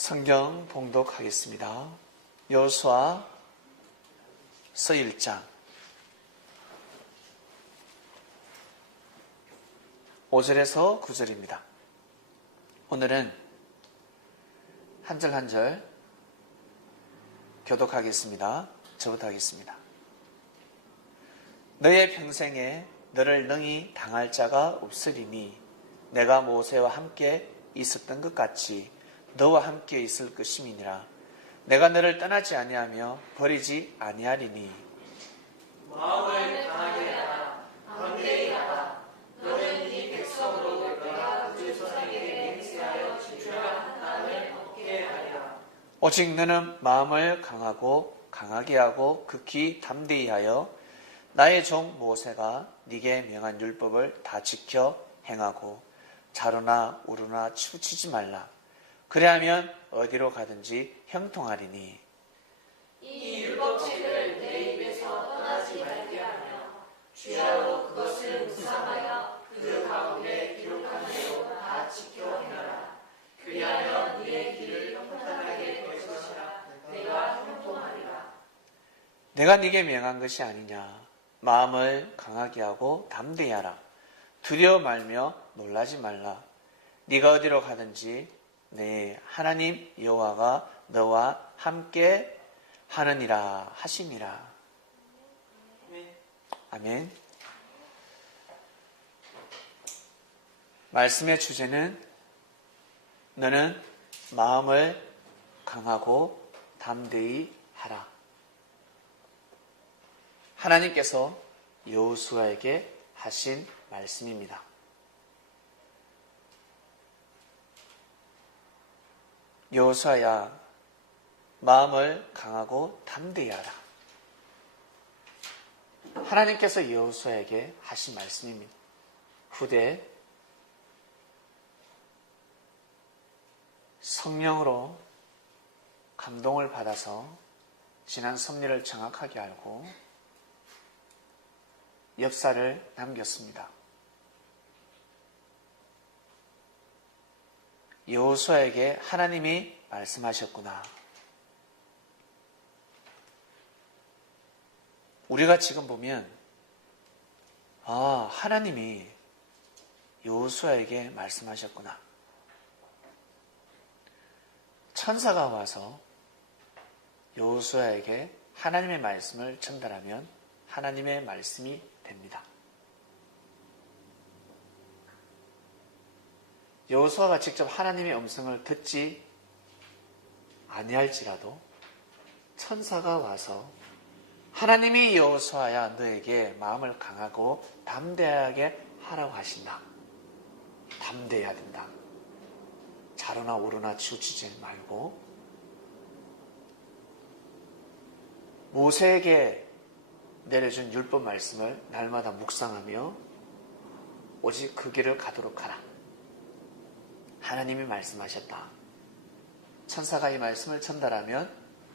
성경 봉독하겠습니다. 여호수아서 1장 5절에서 9절입니다. 오늘은 한 절 한 절 교독하겠습니다. 저부터 하겠습니다. 너의 평생에 너를 능히 당할 자가 없으리니 내가 모세와 함께 있었던 것 같이 너와 함께 있을 것임이니라. 내가 너를 떠나지 아니하며 버리지 아니하리니 마음을 강하게 하라. 담대히 하라. 너는 이 백성으로 내가 그 조상에게 맹세하여 주라 하나님을 얻게 하리라. 오직 너는 마음을 강하고 강하게 하고 극히 담대히 하여 나의 종 모세가 네게 명한 율법을 다 지켜 행하고 자루나 우루나 치우치지 말라. 그래야면 어디로 가든지 형통하리니 이 율법책을 내 입에서 떠나지 말게 하며 주야로 그것을 묵상하여 그 가운데 기록한 대로 다 지켜 행하라. 그리하면 네의 길을 평탄하게 될 것이라. 내가 형통하리라. 내가 네게 명한 것이 아니냐. 마음을 강하게 하고 담대히 하라. 두려워 말며 놀라지 말라. 네가 어디로 가든지 네 하나님 여호와가 너와 함께 하느니라 하심이라. 아멘. 말씀의 주제는 너는 마음을 강하고 담대히 하라. 하나님께서 여호수아에게 하신 말씀입니다. 여호수아야, 마음을 강하고 담대히 하라. 하나님께서 여호수아에게 하신 말씀입니다. 후대 성령으로 감동을 받아서 지난 섭리를 정확하게 알고 역사를 남겼습니다. 여호수아에게 하나님이 말씀하셨구나. 우리가 지금 보면 하나님이 여호수아에게 말씀하셨구나. 천사가 와서 여호수아에게 하나님의 말씀을 전달하면 하나님의 말씀이 됩니다. 여호수아가 직접 하나님의 음성을 듣지 아니할지라도 천사가 와서 하나님이 여호수아야 너에게 마음을 강하고 담대하게 하라고 하신다. 담대해야 된다. 자루나 우루나 치우치지 말고 모세에게 내려준 율법 말씀을 날마다 묵상하며 오직 그 길을 가도록 하라. 하나님이 말씀하셨다. 천사가 이 말씀을 전달하면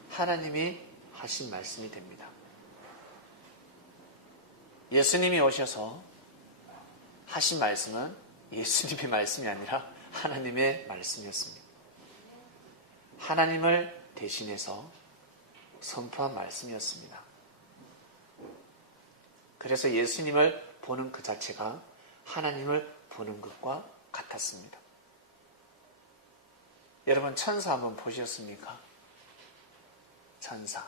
하나님이 하신 말씀이 됩니다. 예수님이 오셔서 하신 말씀은 예수님의 말씀이 아니라 하나님의 말씀이었습니다. 하나님을 대신해서 선포한 말씀이었습니다. 그래서 예수님을 보는 그 자체가 하나님을 보는 것과 같았습니다. 여러분, 천사 한번 보셨습니까? 천사.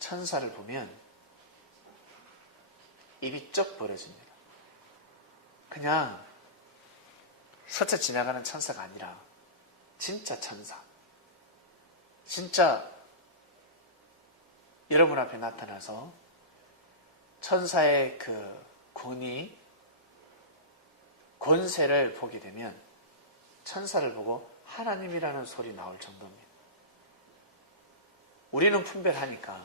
천사를 보면 입이 쩍 벌어집니다. 그냥 스쳐 지나가는 천사가 아니라 진짜 천사. 진짜 여러분 앞에 나타나서 천사의 그 권위, 권세를 보게 되면 천사를 보고 하나님이라는 소리 나올 정도입니다. 우리는 분별하니까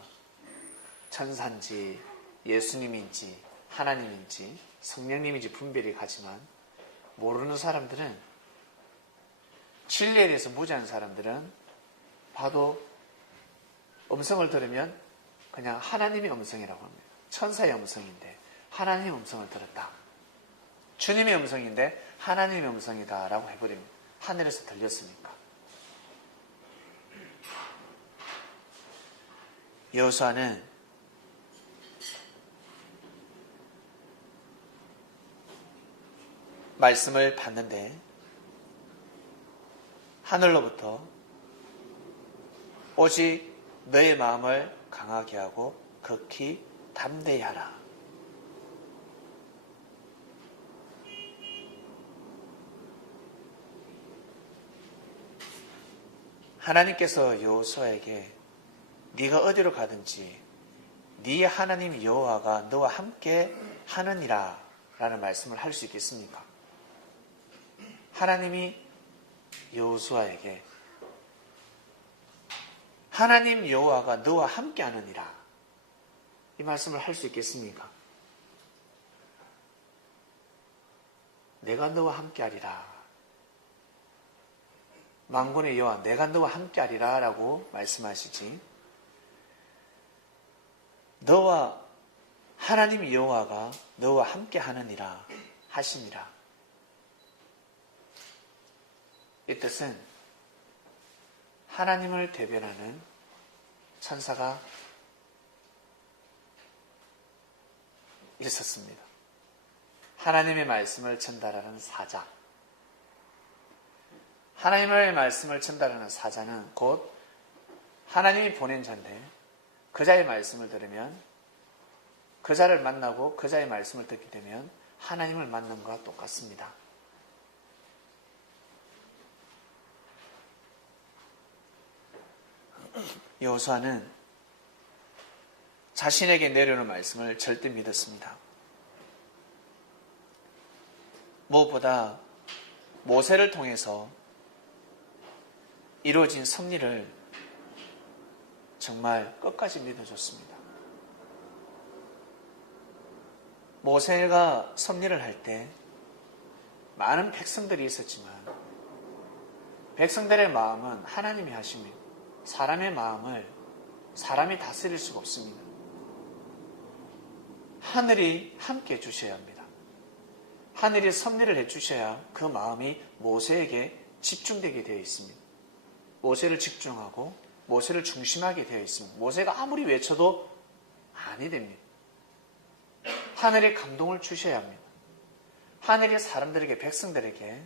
천사인지 예수님인지 하나님인지 성령님인지 분별이 가지만 모르는 사람들은, 진리에 대해서 무지한 사람들은 봐도 음성을 들으면 그냥 하나님의 음성이라고 합니다. 천사의 음성인데 하나님의 음성을 들었다. 주님의 음성인데 하나님의 음성이다 라고 해버립니다. 하늘에서 들렸습니까? 여호수아는 말씀을 받는데 하늘로부터 오직 너의 마음을 강하게 하고 극히 담대히 하라. 하나님께서 여호수아에게 네가 어디로 가든지 네 하나님 여호와가 너와 함께 하느니라 라는 말씀을 할 수 있겠습니까? 하나님이 여호수아에게 하나님 여호와가 너와 함께 하느니라 이 말씀을 할 수 있겠습니까? 내가 너와 함께 하리라. 만군의 여호와 내가 너와 함께 하리라 라고 말씀하시지, 너와 하나님 여호와가 너와 함께 하느니라 하시니라. 이 뜻은 하나님을 대변하는 천사가 있었습니다. 하나님의 말씀을 전달하는 사자. 하나님의 말씀을 전달하는 사자는 곧 하나님이 보낸 자인데 그 자의 말씀을 들으면, 그 자를 만나고 그 자의 말씀을 듣게 되면 하나님을 만난 것과 똑같습니다. 여호수아는 자신에게 내려오는 말씀을 절대 믿었습니다. 무엇보다 모세를 통해서 이루어진 섭리를 정말 끝까지 믿어줬습니다. 모세가 섭리를 할 때 많은 백성들이 있었지만 백성들의 마음은 하나님이 하십니다. 사람의 마음을 사람이 다스릴 수가 없습니다. 하늘이 함께 해주셔야 합니다. 하늘이 섭리를 해주셔야 그 마음이 모세에게 집중되게 되어 있습니다. 모세를 집중하고 모세를 중심하게 되어 있습니다. 모세가 아무리 외쳐도 아니 됩니다. 하늘이 감동을 주셔야 합니다. 하늘이 사람들에게, 백성들에게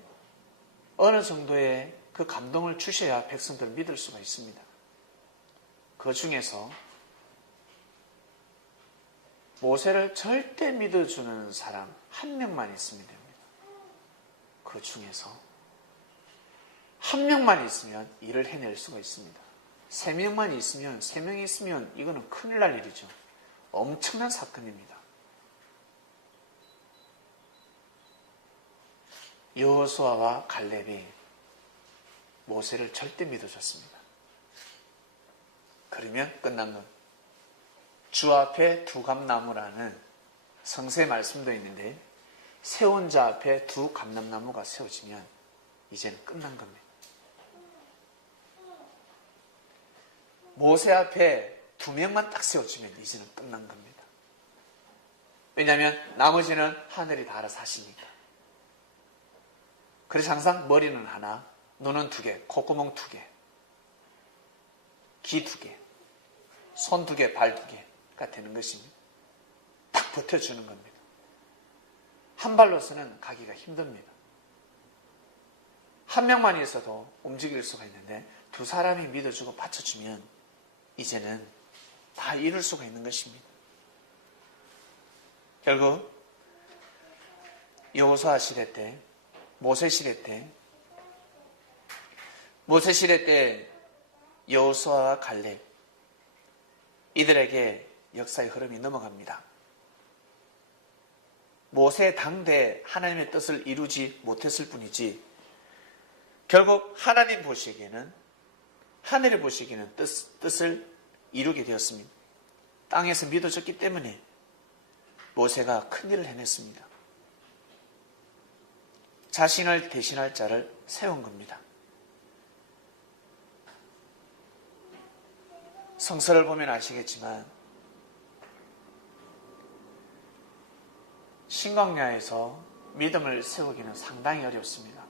어느 정도의 그 감동을 주셔야 백성들을 믿을 수가 있습니다. 그 중에서 모세를 절대 믿어주는 사람 한 명만 있으면 됩니다. 그 중에서 한 명만 있으면 일을 해낼 수가 있습니다. 세 명만 있으면, 세 명이 있으면 이거는 큰일 날 일이죠. 엄청난 사건입니다. 여호수아와 갈렙이 모세를 절대 믿어줬습니다. 그러면 끝난 것. 주 앞에 두 감나무라는 성서의 말씀도 있는데 세운 자 앞에 두 감람나무가 세워지면 이제는 끝난 겁니다. 모세 앞에 두 명만 딱 세워지면 이제는 끝난 겁니다. 왜냐하면 나머지는 하늘이 다 알아서 하시니까. 그래서 항상 머리는 하나, 눈은 두 개, 콧구멍 두 개, 귀 두 개, 손 두 개, 발 두 개가 되는 것입니다. 딱 버텨주는 겁니다. 한 발로서는 가기가 힘듭니다. 한 명만 있어도 움직일 수가 있는데 두 사람이 믿어주고 받쳐주면 이제는 다 이룰 수가 있는 것입니다. 결국 여호수아 시대 때, 모세 시대 때 여호수아와 갈렙 이들에게 역사의 흐름이 넘어갑니다. 모세 당대 하나님의 뜻을 이루지 못했을 뿐이지 결국 하나님 보시기에는, 하늘이 보시기에는 뜻을 이루게 되었습니다. 땅에서 믿어졌기 때문에 모세가 큰일을 해냈습니다. 자신을 대신할 자를 세운 겁니다. 성서를 보면 아시겠지만 신광야에서 믿음을 세우기는 상당히 어렵습니다.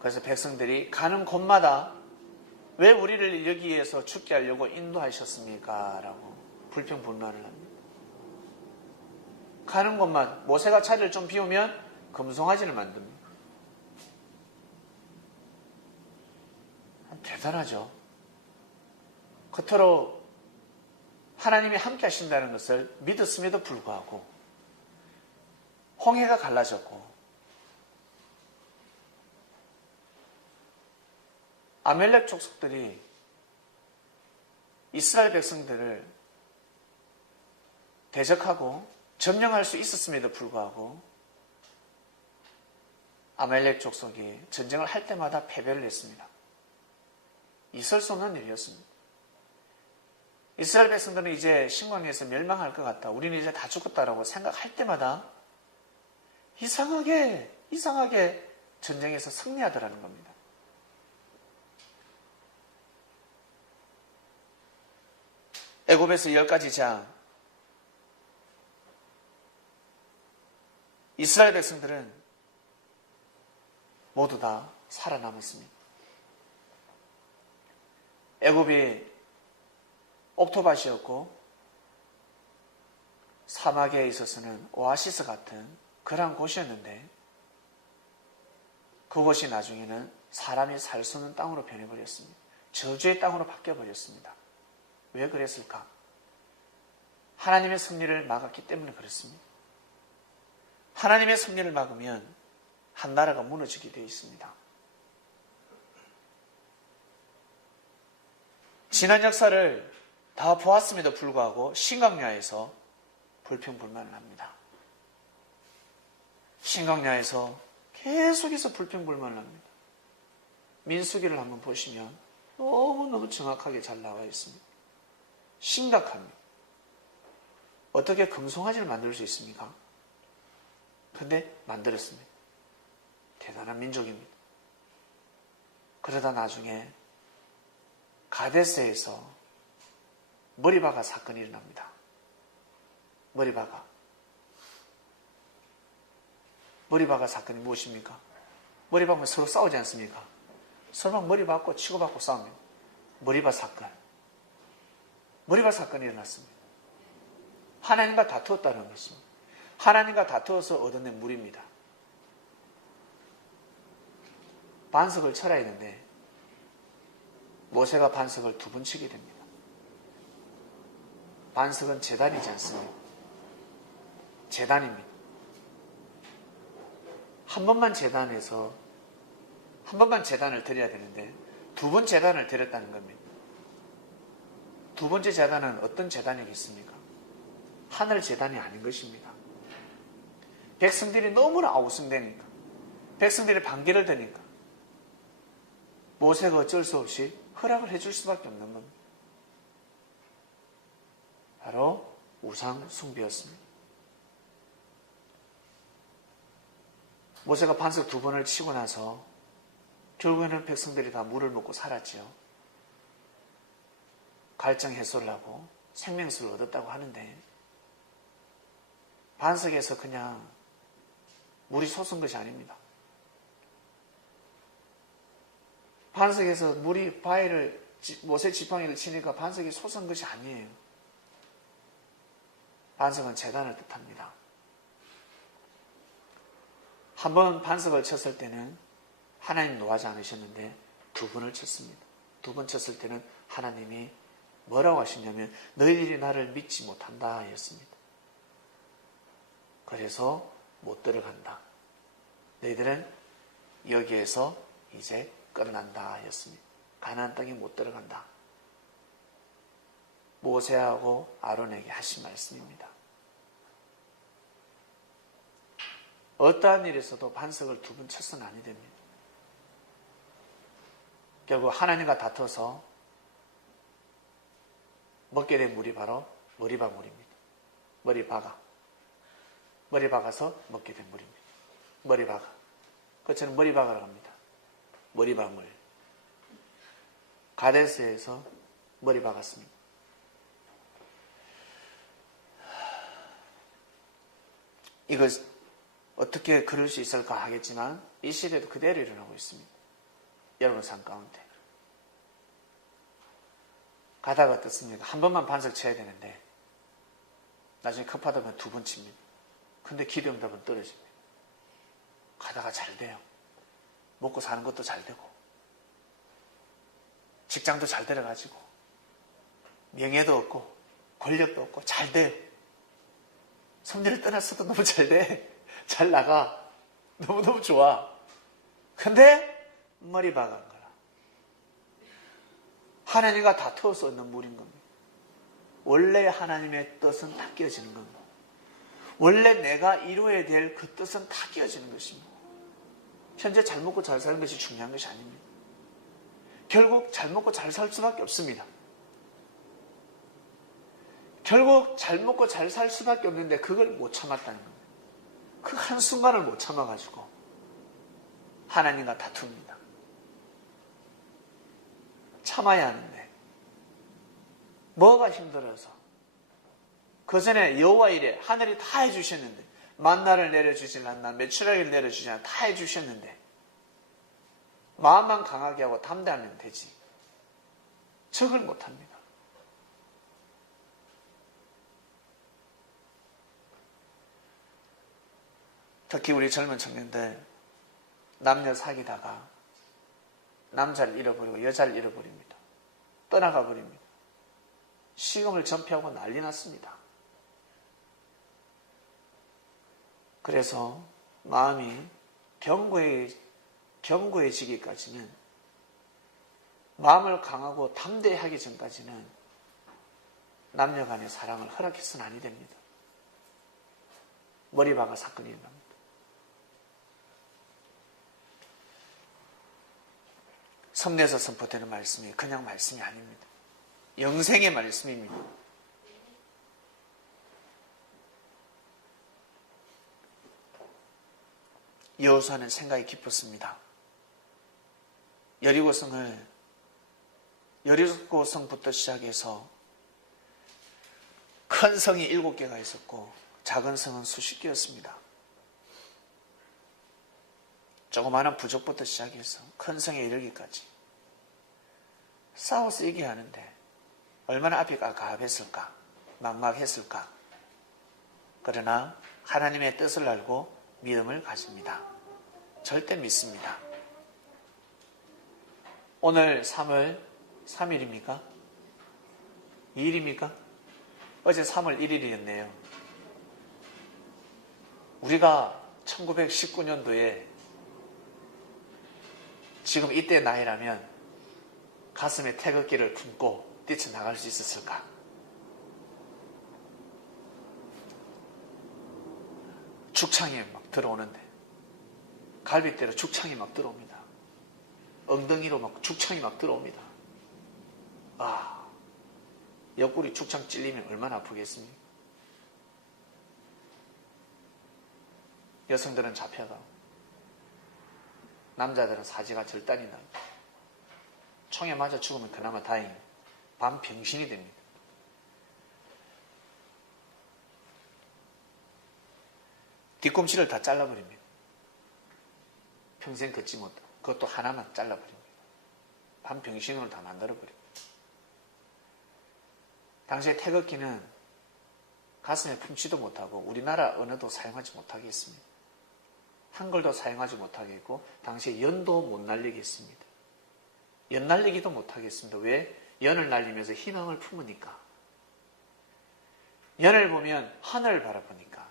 그래서 백성들이 가는 곳마다 왜 우리를 여기에서 죽게 하려고 인도하셨습니까? 라고 불평불만을 합니다. 가는 곳만 모세가 자리를 좀 비우면 금송아지를 만듭니다. 대단하죠. 겉으로 하나님이 함께 하신다는 것을 믿었음에도 불구하고 홍해가 갈라졌고 아멜렉 족속들이 이스라엘 백성들을 대적하고 점령할 수 있었음에도 불구하고 아멜렉 족속이 전쟁을 할 때마다 패배를 했습니다. 있을 수 없는 일이었습니다. 이스라엘 백성들은 이제 신광야에서 멸망할 것 같다. 우리는 이제 다 죽었다라고 생각할 때마다 이상하게 전쟁에서 승리하더라는 겁니다. 애굽에서 10가지 장 이스라엘 백성들은 모두 다 살아남았습니다. 애굽이 옥토밭이었고 사막에 있어서는 오아시스 같은 그러한 곳이었는데 그곳이 나중에는 사람이 살 수 없는 땅으로 변해버렸습니다. 저주의 땅으로 바뀌어버렸습니다. 왜 그랬을까? 하나님의 섭리를 막았기 때문에 그렇습니다. 하나님의 섭리를 막으면 한 나라가 무너지게 되어 있습니다. 지난 역사를 다 보았음에도 불구하고 신광야에서 불평불만을 합니다. 신광야에서 계속해서 불평불만을 합니다. 민수기를 한번 보시면 너무너무 정확하게 잘 나와 있습니다. 심각합니다. 어떻게 금송아지를 만들 수 있습니까? 근데 만들었습니다. 대단한 민족입니다. 그러다 나중에 가데스에서 머리바가 사건이 일어납니다. 머리바가 사건이 무엇입니까? 머리박으면 서로 싸우지 않습니까? 서로 머리박고 치고받고 싸웁니다. 머리바 사건이 일어났습니다. 하나님과 다투었다는 것입니다. 하나님과 다투어서 얻어낸 물입니다. 반석을 쳐야 했는데 모세가 반석을 2번 치게 됩니다. 반석은 제단이지 않습니까? 제단입니다. 한 번만 제단을 드려야 되는데 2번 제단을 드렸다는 겁니다. 2번째 제단은 어떤 제단이겠습니까? 하늘 제단이 아닌 것입니다. 백성들이 너무나 아우성대니까, 백성들이 반기를 드니까 모세가 어쩔 수 없이 허락을 해줄 수밖에 없는 겁니다. 바로 우상 숭배였습니다. 모세가 반석 2번을 치고 나서 결국에는 백성들이 다 물을 먹고 살았지요. 갈증 해소를 하고 생명수를 얻었다고 하는데 반석에서 그냥 물이 솟은 것이 아닙니다. 반석에서 물이 모세 지팡이를 치니까 반석이 솟은 것이 아니에요. 반석은 제단을 뜻합니다. 한 번 반석을 쳤을 때는 하나님 노하지 않으셨는데 2번을 쳤습니다. 2번 쳤을 때는 하나님이 뭐라고 하시냐면 너희들이 나를 믿지 못한다 였습니다. 그래서 못 들어간다. 너희들은 여기에서 이제 끝난다 였습니다. 가나안 땅에 못 들어간다. 모세하고 아론에게 하신 말씀입니다. 어떠한 일에서도 반석을 2번 쳐서는 아니 됩니다. 결국 하나님과 다퉈서 먹게 된 물이 바로 머리바 물입니다. 머리 박아서 먹게 된 물입니다. 머리박아. 그것처럼 머리박아라고 합니다. 머리박물. 가데스에서 머리 박았습니다. 이거 어떻게 그럴 수 있을까 하겠지만 이 시대도 그대로 일어나고 있습니다. 여러분 삶 가운데. 가다가 어떻습니까? 한 번만 반석 쳐야 되는데 나중에 급하다 보면 2번 칩니다. 근데 기도응답은 떨어집니다. 가다가 잘 돼요. 먹고 사는 것도 잘 되고 직장도 잘 들어가지고 명예도 없고 권력도 없고 잘 돼요. 성질을 떠났어도 너무 잘 돼. 잘 나가. 너무너무 좋아. 근데 머리 박은 거라. 하나님과 다투어 쏟는 물인 겁니다. 원래 하나님의 뜻은 다 끼어지는 겁니다. 원래 내가 이루어야 될 그 뜻은 다 끼어지는 것입니다. 현재 잘 먹고 잘 사는 것이 중요한 것이 아닙니다. 결국 잘 먹고 잘 살 수밖에 없습니다. 결국 잘 먹고 잘 살 수밖에 없는데 그걸 못 참았다는 겁니다. 그 한순간을 못 참아가지고 하나님과 다툽니다. 참아야 하는데 뭐가 힘들어서 그 전에 여호와 이래 하늘이 다 해주셨는데 만나를 내려주질 않나 메추라기를 내려주지 않나 다 해주셨는데 마음만 강하게 하고 담대하면 되지. 적을 못합니다. 특히 우리 젊은 청년들 남녀 사귀다가 남자를 잃어버리고 여자를 잃어버립니다. 떠나가 버립니다. 시금을 전폐하고 난리 났습니다. 그래서 마음이 견고해지기까지는 마음을 강하고 담대하기 전까지는 남녀 간의 사랑을 허락해서는 아니 됩니다. 머리 박아 사건이 일어납니다. 섭내에서 선포되는 말씀이 그냥 말씀이 아닙니다. 영생의 말씀입니다. 여호수아는 생각이 깊었습니다. 여리고성부터 시작해서 큰 성이 7개가 있었고 작은 성은 수십 개였습니다. 조그마한 부족부터 시작해서 큰 성에 이르기까지 싸워서 이겨야 하는데 얼마나 앞이 가깝했을까, 막막했을까. 그러나 하나님의 뜻을 알고 믿음을 가집니다. 절대 믿습니다. 오늘 3월 3일입니까? 2일입니까? 어제 3월 1일이었네요. 우리가 1919년도에 지금 이때 나이라면 가슴에 태극기를 품고 뛰쳐나갈 수 있었을까? 죽창이 막 들어오는데 갈비뼈로 죽창이 막 들어옵니다. 엉덩이로 막 죽창이 막 들어옵니다. 옆구리 죽창 찔리면 얼마나 아프겠습니까? 여성들은 잡혀가고 남자들은 사지가 절단이 납니다. 총에 맞아 죽으면 그나마 다행히 밤병신이 됩니다. 뒤꿈치를 다 잘라버립니다. 평생 걷지 못하고 그것도 하나만 잘라버립니다. 밤병신으로 다 만들어버립니다. 당시에 태극기는 가슴에 품지도 못하고 우리나라 언어도 사용하지 못하게 했습니다. 한글도 사용하지 못하게 했고 당시에 연도 못 날리게 했습니다. 연 날리기도 못하게 했습니다. 왜? 연을 날리면서 희망을 품으니까. 연을 보면 하늘을 바라보니까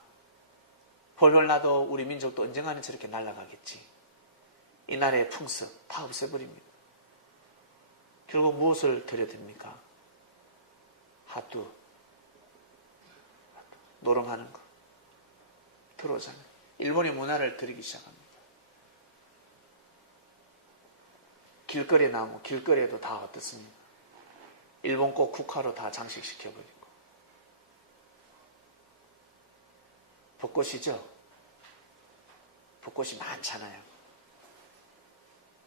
홀홀 나도 우리 민족도 언젠가는 저렇게 날아가겠지. 이 나라의 풍습 다 없애버립니다. 결국 무엇을 들여댑니까? 하두, 노름하는 거 들어오잖아요. 일본의 문화를 들이기 시작합니다. 길거리에 나오고 길거리에도 다 어떻습니까? 일본 꼭 국화로 다 장식시켜버리고 벚꽃이죠? 벚꽃이 많잖아요.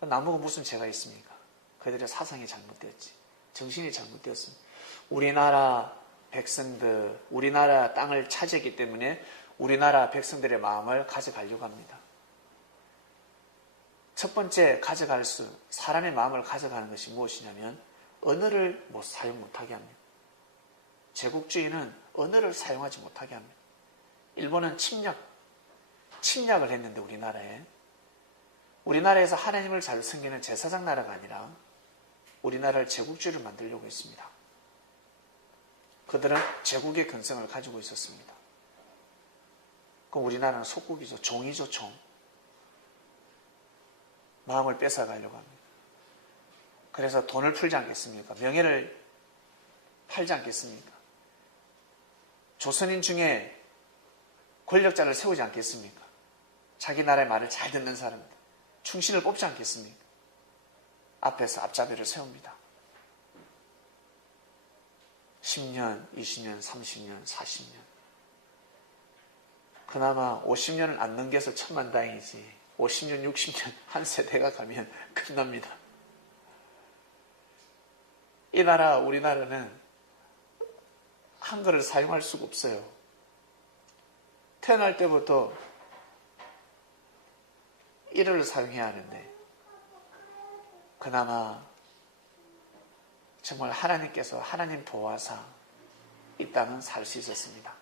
나무가 무슨 죄가 있습니까? 그들의 사상이 잘못되었지. 정신이 잘못되었습니다. 우리나라 백성들, 우리나라 땅을 차지했기 때문에 우리나라 백성들의 마음을 가져가려고 합니다. 첫 번째 사람의 마음을 가져가는 것이 무엇이냐면 언어를 사용 못하게 합니다. 제국주의는 언어를 사용하지 못하게 합니다. 일본은 침략을 했는데 우리나라에서 하나님을 잘 섬기는 제사장 나라가 아니라 우리나라를 제국주의를 만들려고 했습니다. 그들은 제국의 근성을 가지고 있었습니다. 그럼 우리나라는 속국이죠. 종이죠, 종. 마음을 뺏어가려고 합니다. 그래서 돈을 풀지 않겠습니까? 명예를 팔지 않겠습니까? 조선인 중에 권력자를 세우지 않겠습니까? 자기 나라의 말을 잘 듣는 사람들, 충신을 뽑지 않겠습니까? 앞에서 앞잡이를 세웁니다. 10년, 20년, 30년, 40년. 그나마 50년을 안 넘겨서 천만다행이지 50년, 60년 한 세대가 가면 끝납니다. 이 나라, 우리나라는 한글을 사용할 수가 없어요. 태어날 때부터 일어를 사용해야 하는데 그나마 정말 하나님께서 하나님 보호하사 이 땅은 살 수 있었습니다.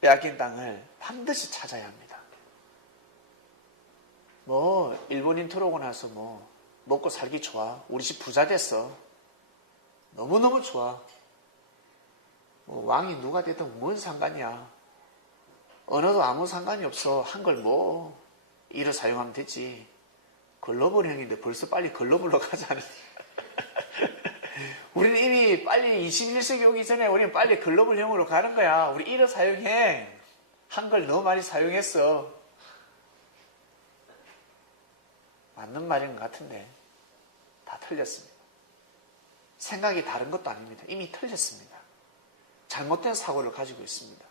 빼앗긴 땅을 반드시 찾아야 합니다. 일본인 들어오고 나서 먹고 살기 좋아. 우리 집 부자 됐어. 너무너무 좋아. 왕이 누가 됐든 뭔 상관이야. 언어도 아무 상관이 없어. 한글 이를 사용하면 되지. 글로벌형인데 벌써 빨리 글로벌로 가자는. 우리는 이미 빨리 21세기 오기 전에 우리는 빨리 글로벌형으로 가는 거야. 우리 이를 사용해. 한글 너무 많이 사용했어. 맞는 말인 것 같은데 다 틀렸습니다. 생각이 다른 것도 아닙니다. 이미 틀렸습니다. 잘못된 사고를 가지고 있습니다.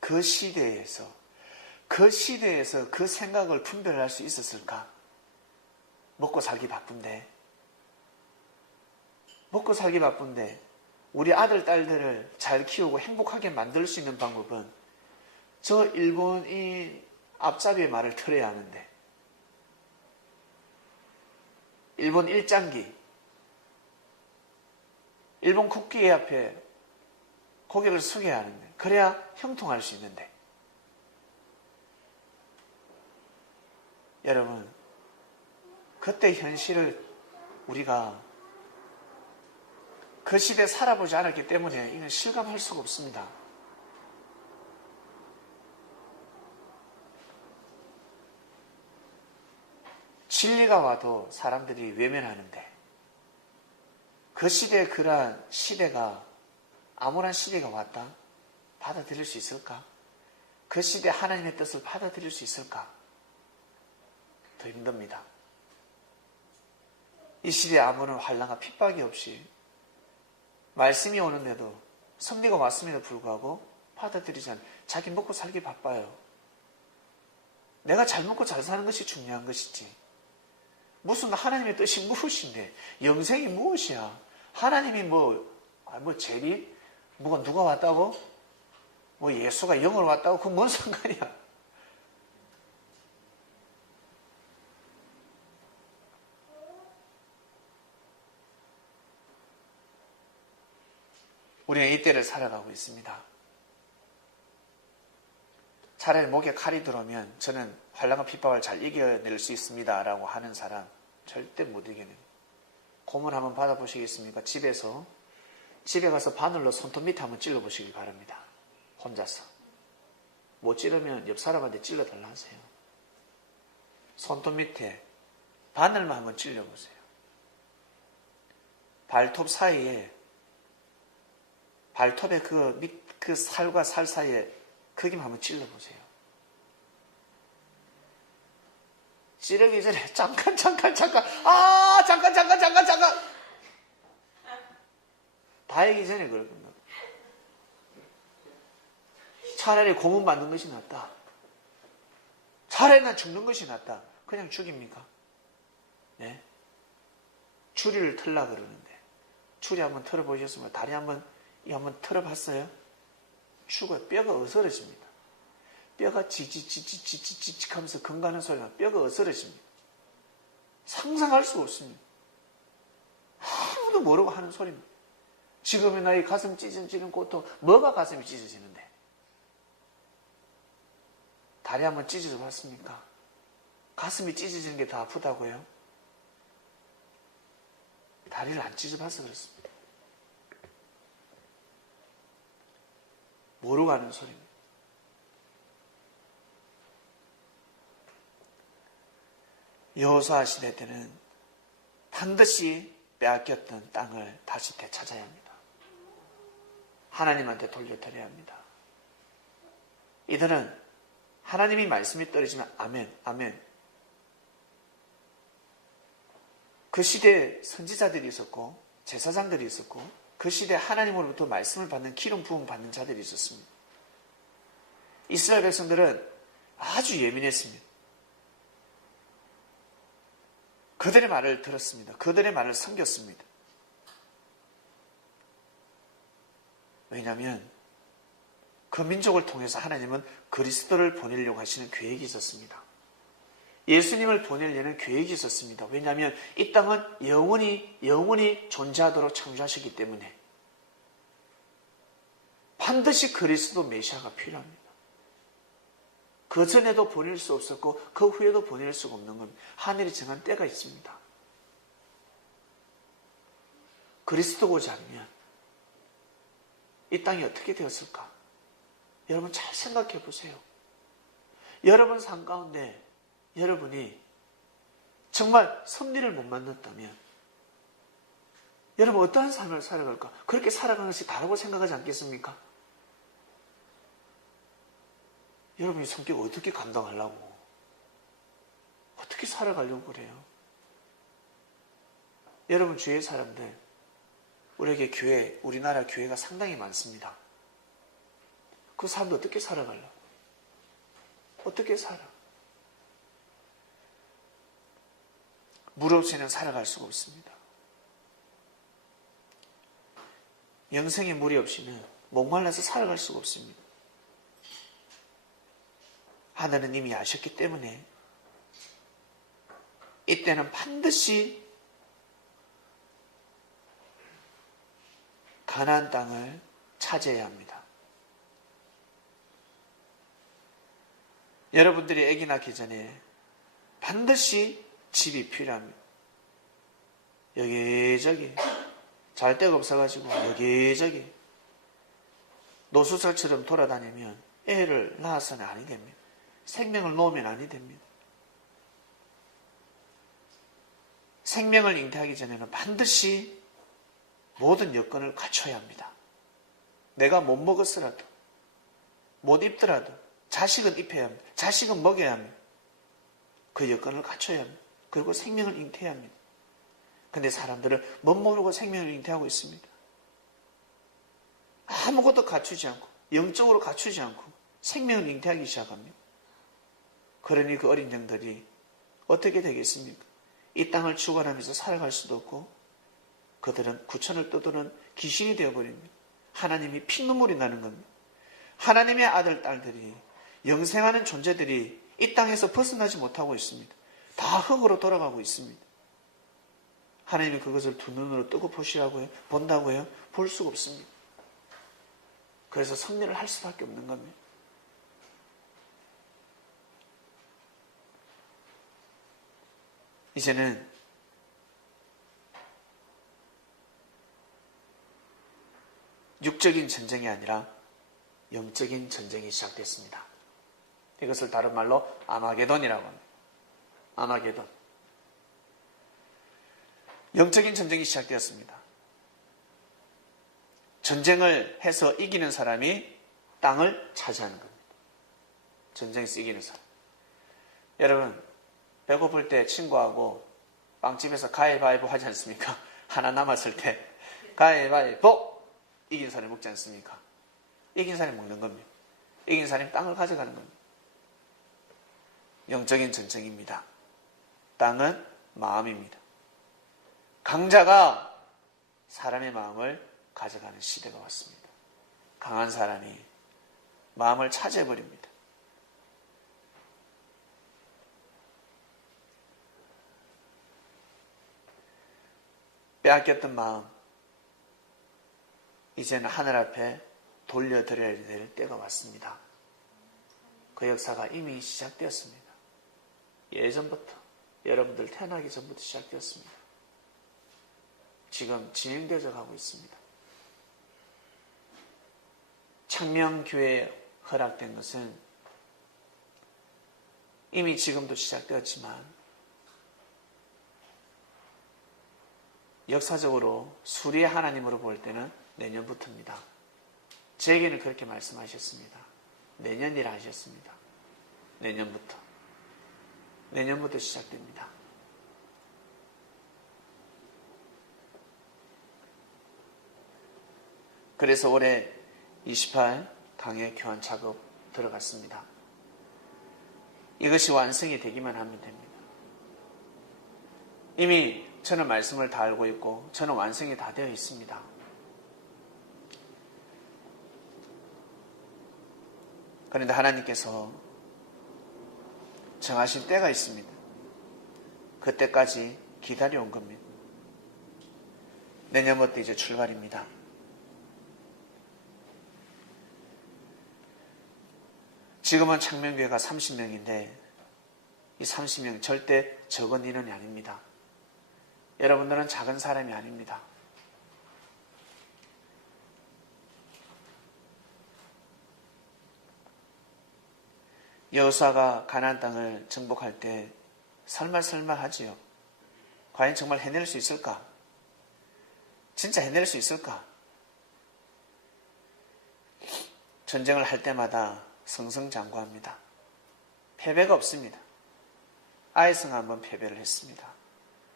그 시대에서 그 생각을 분별할 수 있었을까? 먹고 살기 바쁜데 우리 아들, 딸들을 잘 키우고 행복하게 만들 수 있는 방법은 저 일본인 앞잡이의 말을 들어야 하는데 일본 일장기, 일본 국기 앞에 고개를 숙여야 하는데 그래야 형통할 수 있는데 여러분 그때 현실을 우리가 그 시대에 살아보지 않았기 때문에 이건 실감할 수가 없습니다. 진리가 와도 사람들이 외면하는데 그 시대에 그러한 시대가 암울한 시대가 왔다? 받아들일 수 있을까? 그 시대에 하나님의 뜻을 받아들일 수 있을까? 더 힘듭니다. 이 시대에 아무런 환난과 핍박이 없이 말씀이 오는데도 선비가 왔음에도 불구하고 받아들이지 않는 자기 먹고 살기 바빠요. 내가 잘 먹고 잘 사는 것이 중요한 것이지 무슨 하나님의 뜻이 무엇인데 영생이 무엇이야? 하나님이 제비? 누가 왔다고? 예수가 영으로 왔다고? 그건 뭔 상관이야? 우리는 이때를 살아가고 있습니다. 차라리 목에 칼이 들어오면 저는 환난과 핍박을 잘 이겨낼 수 있습니다 라고 하는 사람 절대 못 이겨냅니다. 고문 한번 받아보시겠습니까? 집에 가서 바늘로 손톱 밑에 한번 찔러보시기 바랍니다. 혼자서. 못 찌르면 옆 사람한테 찔러달라 하세요. 손톱 밑에 바늘만 한번 찔러보세요. 발톱 사이에 발톱의 그 살과 살 사이에 거기만 한번 찔러보세요. 찌르기 전에 잠깐 다이기 전에 그러거든요. 차라리 고문 받는 것이 낫다. 차라리 난 죽는 것이 낫다. 그냥 죽입니까? 네? 추리를 틀라 그러는데 추리 한번 틀어보셨으면 다리 한번 틀어봤어요? 죽어요. 뼈가 어스러집니다. 뼈가 지지지지지지직 하면서 건가는 소리가 뼈가 어스러집니다. 상상할 수가 없습니다. 아무도 모르고 하는 소리입니다. 지금의 나의 가슴 찢어지는 고통, 뭐가 가슴이 찢어지는데? 다리 한번 찢어져 봤습니까? 가슴이 찢어지는 게 더 아프다고요? 다리를 안 찢어봐서 그렇습니다. 모르고 하는 소리입니다. 여호수아 시대 때는 반드시 빼앗겼던 땅을 다시 되찾아야 합니다. 하나님한테 돌려드려야 합니다. 이들은 하나님이 말씀이 떨어지면 아멘, 아멘. 그 시대에 선지자들이 있었고 제사장들이 있었고 그 시대에 하나님으로부터 말씀을 받는 기름 부음 받는 자들이 있었습니다. 이스라엘 백성들은 아주 예민했습니다. 그들의 말을 들었습니다. 그들의 말을 섬겼습니다. 왜냐하면 그 민족을 통해서 하나님은 그리스도를 보내려고 하시는 계획이 있었습니다. 예수님을 보내려는 계획이 있었습니다. 왜냐하면 이 땅은 영원히 존재하도록 창조하셨기 때문에 반드시 그리스도 메시아가 필요합니다. 그 전에도 보낼 수 없었고 그 후에도 보낼 수가 없는 겁니다. 하늘이 정한 때가 있습니다. 그리스도가 오지 않으면 이 땅이 어떻게 되었을까? 여러분 잘 생각해 보세요. 여러분 삶 가운데 여러분이 정말 섭리를 못 만났다면 여러분 어떠한 삶을 살아갈까? 그렇게 살아가는 것이 다르고 생각하지 않겠습니까? 여러분이 성격을 어떻게 감당하려고 어떻게 살아가려고 그래요? 여러분 주위의 사람들 우리에게 교회, 우리나라 교회가 상당히 많습니다. 그 사람들 어떻게 살아가려고? 어떻게 살아? 물 없이는 살아갈 수가 없습니다. 영생의 물이 없이는 목말라서 살아갈 수가 없습니다. 하나는 이미 아셨기 때문에 이때는 반드시 가나안 땅을 차지해야 합니다. 여러분들이 아기 낳기 전에 반드시 집이 필요합니다. 여기저기 잘 데가 없어가지고 여기저기 노숙자처럼 돌아다니면 애를 낳아서는 아니 됩니다. 생명을 놓으면 아니 됩니다. 생명을 잉태하기 전에는 반드시 모든 여건을 갖춰야 합니다. 내가 못 먹었으라도 못 입더라도 자식은 입혀야 합니다. 자식은 먹여야 합니다. 그 여건을 갖춰야 합니다. 그리고 생명을 잉태해야 합니다. 근데 사람들은 못 모르고 생명을 잉태하고 있습니다. 아무것도 갖추지 않고 영적으로 갖추지 않고 생명을 잉태하기 시작합니다. 그러니 그 어린 영들이 어떻게 되겠습니까? 이 땅을 주관하면서 살아갈 수도 없고 그들은 구천을 떠도는 귀신이 되어버립니다. 하나님이 피눈물이 나는 겁니다. 하나님의 아들, 딸들이 영생하는 존재들이 이 땅에서 벗어나지 못하고 있습니다. 다 흙으로 돌아가고 있습니다. 하나님이 그것을 두 눈으로 뜨고 보시라고요? 본다고요? 볼 수가 없습니다. 그래서 섭리를 할 수밖에 없는 겁니다. 이제는 육적인 전쟁이 아니라 영적인 전쟁이 시작됐습니다. 이것을 다른 말로 아마게돈이라고 합니다. 아마게돈. 영적인 전쟁이 시작되었습니다. 전쟁을 해서 이기는 사람이 땅을 차지하는 겁니다. 전쟁에서 이기는 사람. 여러분, 배고플 때 친구하고 빵집에서 가위바위보 하지 않습니까? 하나 남았을 때 가위바위보! 이긴 사람이 먹지 않습니까? 이긴 사람이 먹는 겁니다. 이긴 사람이 땅을 가져가는 겁니다. 영적인 전쟁입니다. 땅은 마음입니다. 강자가 사람의 마음을 가져가는 시대가 왔습니다. 강한 사람이 마음을 차지해버립니다. 빼앗겼던 마음, 이제는 하늘 앞에 돌려드려야 될 때가 왔습니다. 그 역사가 이미 시작되었습니다. 예전부터, 여러분들 태어나기 전부터 시작되었습니다. 지금 진행되어 가고 있습니다. 창명교회에 허락된 것은 이미 지금도 시작되었지만 역사적으로 수리의 하나님으로 볼 때는 내년부터입니다. 제게는 그렇게 말씀하셨습니다. 내년이라 하셨습니다. 내년부터 시작됩니다. 그래서 올해 28 강해 교환 작업 들어갔습니다. 이것이 완성이 되기만 하면 됩니다. 이미 저는 말씀을 다 알고 있고 저는 완성이 다 되어 있습니다. 그런데 하나님께서 정하신 때가 있습니다. 그때까지 기다려온 겁니다. 내년부터 이제 출발입니다. 지금은 창명교회가 30명인데 이 30명 절대 적은 인원이 아닙니다. 여러분들은 작은 사람이 아닙니다. 여호수아가 가나안 땅을 정복할 때 설마 하지요. 과연 정말 해낼 수 있을까? 진짜 해낼 수 있을까? 전쟁을 할 때마다 승승장구합니다. 패배가 없습니다. 아이성 한번 패배를 했습니다.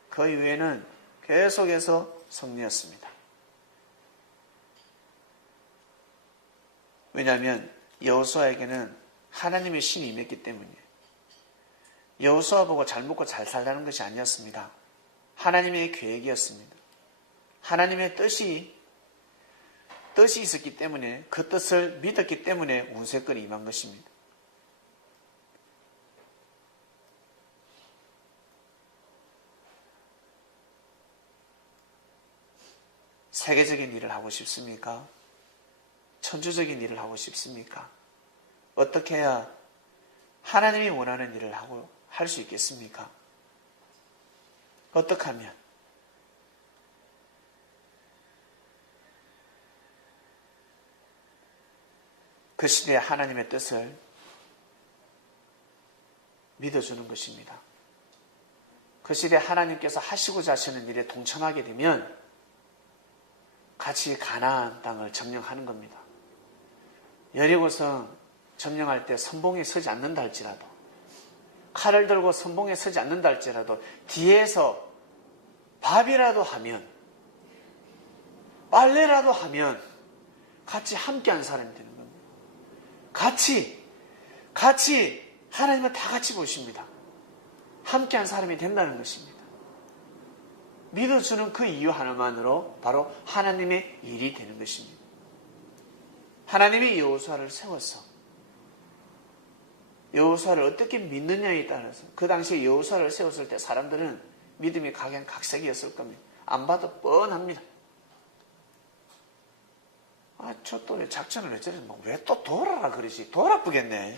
그 이후에는 계속해서 승리였습니다. 왜냐하면 여호수아에게는 하나님의 신이 임했기 때문이에요. 여호수아 보고 잘 먹고 잘 살라는 것이 아니었습니다. 하나님의 계획이었습니다. 하나님의 뜻이 있었기 때문에 그 뜻을 믿었기 때문에 운세권이 임한 것입니다. 세계적인 일을 하고 싶습니까? 천주적인 일을 하고 싶습니까? 어떻게 해야 하나님이 원하는 일을 할 수 있겠습니까? 어떻게 하면? 그 시대에 하나님의 뜻을 믿어주는 것입니다. 그 시대에 하나님께서 하시고자 하시는 일에 동참하게 되면 같이 가나안 땅을 점령하는 겁니다. 여리고성 점령할 때 선봉에 서지 않는다 할지라도, 칼을 들고 선봉에 서지 않는다 할지라도 뒤에서 밥이라도 하면, 빨래라도 하면 같이 함께한 사람이 되는 겁니다. 같이 하나님은 다 같이 보십니다. 함께한 사람이 된다는 것입니다. 믿어주는 그 이유 하나만으로 바로 하나님의 일이 되는 것입니다. 하나님이 여호수아를 세워서 여호수아를 어떻게 믿느냐에 따라서 그 당시에 여호수아를 세웠을 때 사람들은 믿음이 각양각색이었을 겁니다. 안 봐도 뻔합니다. 저 또 작전을 왜 저래? 왜 또 돌아라 그러지? 돌아쁘겠네.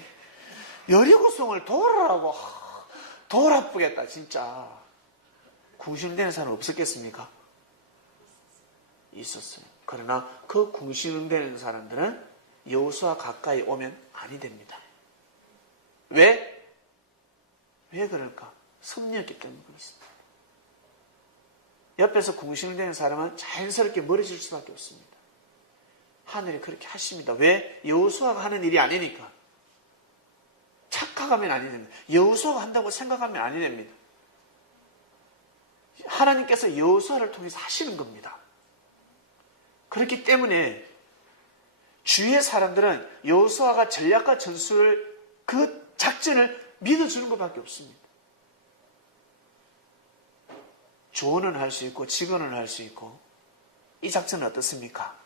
여리고성을 돌아라고. 돌아쁘겠다 진짜. 궁시렁대는 사람 없었겠습니까? 있었어요. 그러나 그 궁시렁대는 사람들은 여호수아 가까이 오면 아니 됩니다. 왜? 왜 그럴까? 섭리였기 때문에 그렇습니다. 옆에서 궁시렁대는 사람은 자연스럽게 멀어질 수밖에 없습니다. 하늘이 그렇게 하십니다. 왜? 여호수아가 하는 일이 아니니까. 착각하면 아니 됩니다. 여호수아가 한다고 생각하면 아니 됩니다. 하나님께서 여호수아를 통해서 하시는 겁니다. 그렇기 때문에 주위의 사람들은 여호수아가 전략과 전술을 그 작전을 믿어주는 것밖에 없습니다. 조언은 할 수 있고 직언은 할 수 있고 이 작전은 어떻습니까?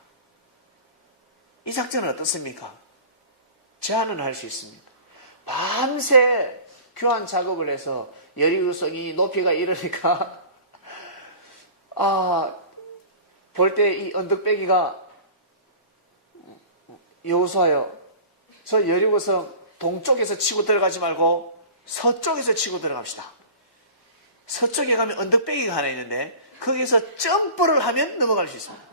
이 작전은 어떻습니까? 제안은 할 수 있습니다. 밤새 교환 작업을 해서 여리고성이 높이가 이러니까 볼 때 이 언덕배기가 여호수아여, 저 여리고성 동쪽에서 치고 들어가지 말고 서쪽에서 치고 들어갑시다. 서쪽에 가면 언덕배기가 하나 있는데 거기서 점프를 하면 넘어갈 수 있습니다.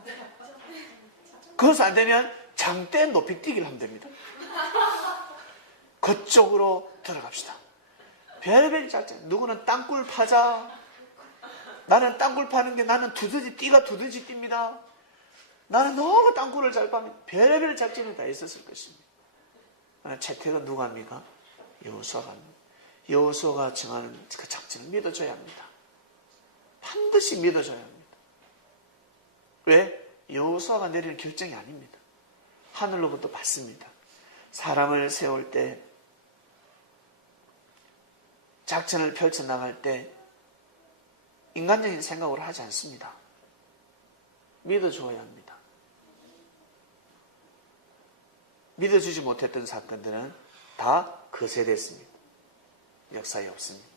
그것이 안 되면 장대 높이 뛰기를 하면 됩니다. 그쪽으로 들어갑시다. 별별 작전. 누구는 땅굴 파자. 나는 땅굴 파는 게 나는 띠가 두더지 띠입니다. 나는 너무 땅굴을 잘 파면 별별 작전이 다 있었을 것입니다. 채택은 누가 합니까? 여호수아가 합니다. 여호수아가 정하는 그 작전을 믿어줘야 합니다. 반드시 믿어줘야 합니다. 왜? 여호수아가 내리는 결정이 아닙니다. 하늘로부터 받습니다. 사람을 세울 때, 작전을 펼쳐나갈 때 인간적인 생각으로 하지 않습니다. 믿어줘야 합니다. 믿어주지 못했던 사건들은 다 거세됐습니다. 역사에 없습니다.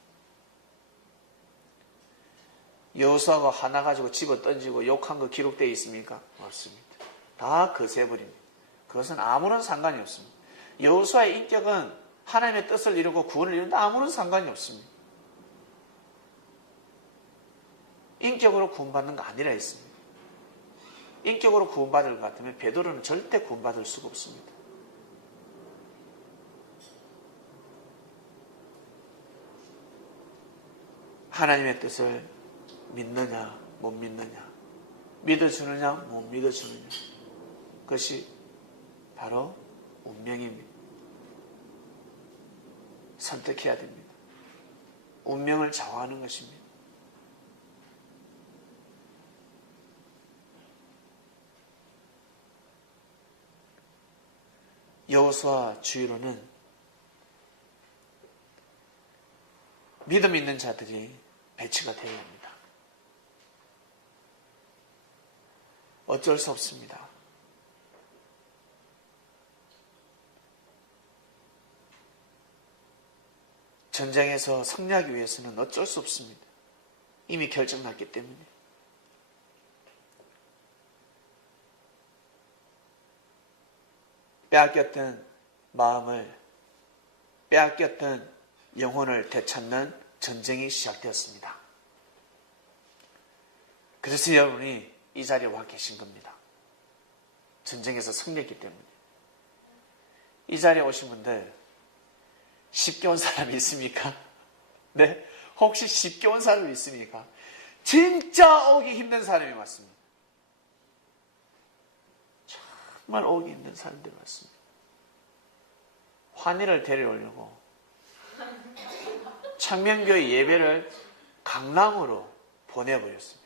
여호수아가 하나 가지고 집어 던지고 욕한 거 기록되어 있습니까? 없습니다. 다 거세버립니다. 그것은 아무런 상관이 없습니다. 여호수아의 인격은 하나님의 뜻을 이루고 구원을 이루는데 아무런 상관이 없습니다. 인격으로 구원받는 거 아니라 했습니다. 인격으로 구원받을 것 같으면 베드로는 절대 구원받을 수가 없습니다. 하나님의 뜻을 믿느냐 못 믿느냐, 믿어주느냐 못 믿어주느냐, 그것이 바로 운명입니다. 선택해야 됩니다. 운명을 좌우하는 것입니다. 여호수아 주의로는 믿음 있는 자들이 배치가 되어야 합니다. 어쩔 수 없습니다. 전쟁에서 승리하기 위해서는 어쩔 수 없습니다. 이미 결정났기 때문에. 빼앗겼던 마음을, 빼앗겼던 영혼을 되찾는 전쟁이 시작되었습니다. 그래서 여러분이 이 자리에 와 계신 겁니다. 전쟁에서 승리했기 때문에. 이 자리에 오신 분들 쉽게 온 사람이 있습니까? 네? 혹시 쉽게 온 사람이 있습니까? 진짜 오기 힘든 사람이 왔습니다. 정말 오기 힘든 사람들이 왔습니다. 환희를 데려오려고 창명교회 예배를 강남으로 보내버렸습니다.